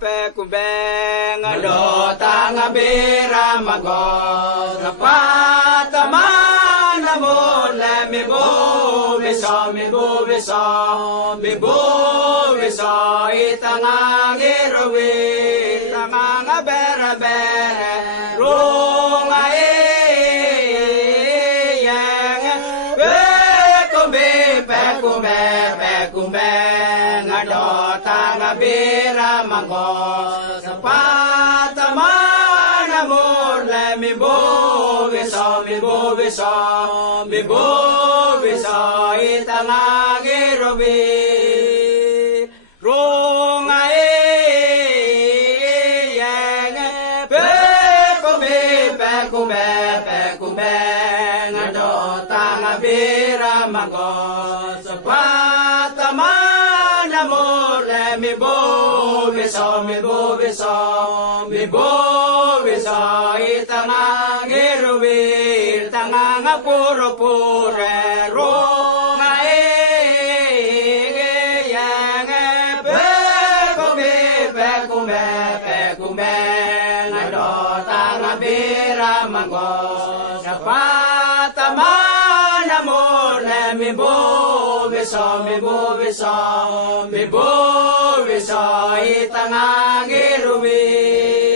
Pekumbe ngado tanga bira mago kapatama namo le mi bo viso itanga girowi tanga bera bera runga yang pekumbe ngado tanga bira mago sapatama namo le mi bo viso itanga girowi runga yang pekumbe ngado tanga bira mago sapatama namo le mi bo viso itanga girowi tanga puro runga yang pekumbe ngado tanga bira mago sapatama namo le mi bo viso itanga girowi